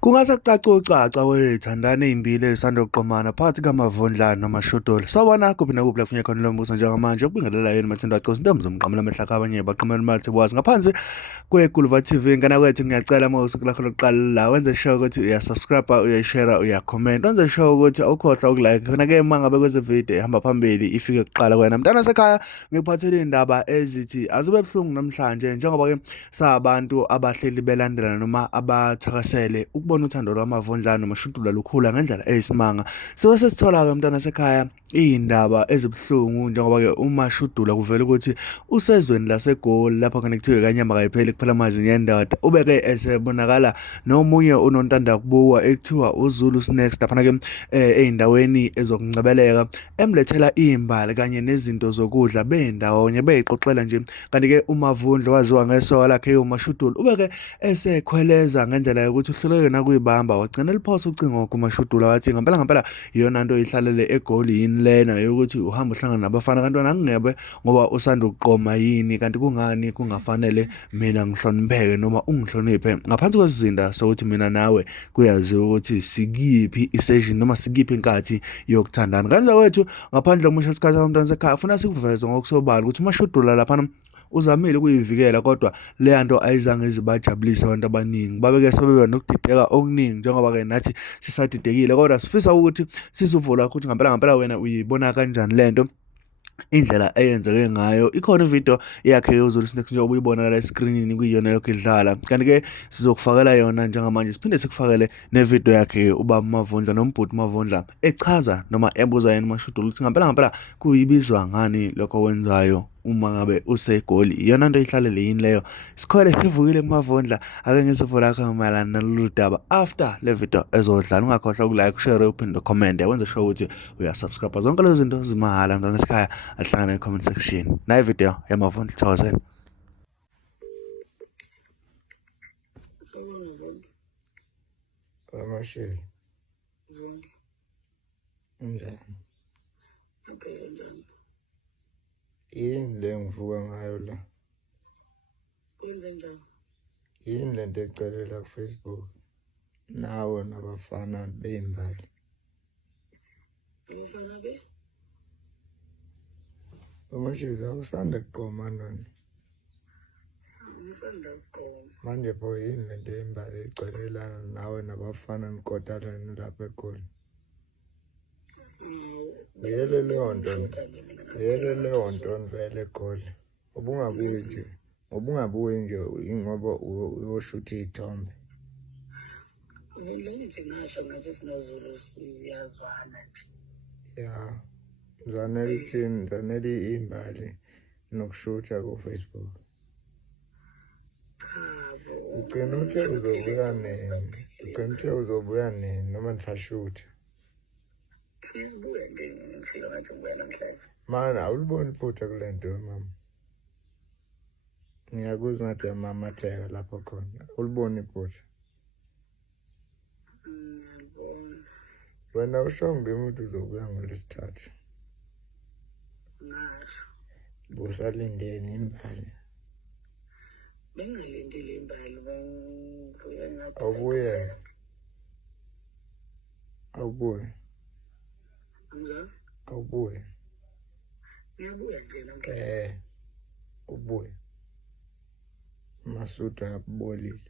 Kungase kucace ucaca wethandana ey'mbili ey'sanda kuqomana phakathi kaMavundla noMashudu. Sawubona kuphi nakuphi la kufuneka khona lo mbuzo njengamanje ukubingelela yini Mathendo Acosi intombi zomqamela amehla kabanye baqamela imali thibuwazi ngaphansi kweGuluva TV. Ngana kwethu ngiyacela uma usuku lakho lokuqala la wenze sure ukuthi uyasubscribe, uyashare, uyacomment, wenze sure ukuthi awukhohlwa ukulike khona-ke uma ngabe kweze video ihamba phambili ifike kuqala kwena mntana sekhaya. Ngikuphathele iy'ndaba ezithi azube buhlungu namhlanje njengoba-ke sabantu abahleli belandela noma abathakasele ukubona uthando lwaMavundla noMashudu lukhula ngendlela eyisimanga. Sibe sesithola-ke mntana sekhaya iy'ndaba ezibuhlungu njengoba-ke uMashudula kuvela ukuthi usezweni laseGoli lapho khona kuthiwe kanyama kayipheli kuphela amazi ngendoda. Ube-ke esebonakala nomunye unontanda kubuwa ekuthiwa uZulu Snacks laphana-ke ey'ndaweni ezokungcebeleka emlethela iy'mbali kanye nezinto zokudla bendawonye beyixoxela nje. Kanti-ke uMavundla waziwa ngesoka lakhe uMashudula ube-ke esekhweleza ngendlela yokuthi uhluleke nakuyibamba wagcina liphosa ucingo kuMashudula wathi ngempela iyona nto ihlalele eGoli yini lena yokuthi uhamba uhlangana nabafana kantwana angingebe ngoba usanda ukuqoma yini, kanti kungani kungafanele mina ngihlonipheke noma ungihloniphe ngaphansi kwesizinda sokuthi mina nawe kuyaziwa ukuthi sikiphi isession noma sikiphi inkathi yokuthandana. Kanza wethu ngaphandle komusha isikhathi somntwana sekhaya funa sikuveze ngokusobala ukuthi uMashudula laphana uzamile ukuyivikela kodwa leya nto ayizange izibajabulise abantu abaningi. Babeke sebeba nokudideka okuningi njengoba-ke nathi sisadidekile, kodwa sifisa ukuthi sizuvula ukuthi ngempela wena uyibona kanjani lento, indlela eyenzeke ngayo. Ikhona ividiyo yakhe uZulu Snacks njengoba uyibona la escreenini kuyiyona lokhu idlala, kanti-ke sizokufakela yona njengamanje siphinde sikufakele nevidiyo yakhe ubaba uMavundla nombhuti uMavundla echaza noma ebuza yena uMashudula ukuthi ngempela kuyibizwa ngani lokho wenzayo uma ngabe useGoli, iyona nto ihlalele yini leyo. Sikhole sivukile uMavundla, ake ngisivula lakho mayelana nalolu daba after le video ezodlala. Ungakhohlwa ukulike, ushare, uphinde ucomment, wenze sure ukuthi uyasubscribe. Zonke lezo zinto zimahhala mntwana sekhaya, ahlangane e-comment section nayi video yaMavundla. Thokozeni. Amashezi unjani? Yini le ngivuka ngayo la? Yini le nto ecalela ku-Facebook nawe nabafana bey'mbali? Amashezi awusanda kuqoma nani? Manje pho yini le nto yembali ecelelana nawe nabafana nikotalane lapha eGoli? Vele leyo nto vele eGoli. Ubungabuyi nje ingoba uyoshutha iy'thombe. Ya, zanele uthini? Zanele iy'mbali nokushutha ku-Facebook. Ugcina uthe uzobuya nini noma nisashutha? Mani awuliboni iphutha kule nto mama. Ngiyakuzwa ngathi uyamamatheka lapho khona. Awuliboni iphutha? Wena usho ngimi ukuthi uzobuya ngoLwesithathu. Busalindeni imbali. Bengalindile imbali bengibuye ngapha. Awubuye. Njalo? Awubuye. Ngiyabuya nje namhlanje. Ubuye. Masudu ayakubolile.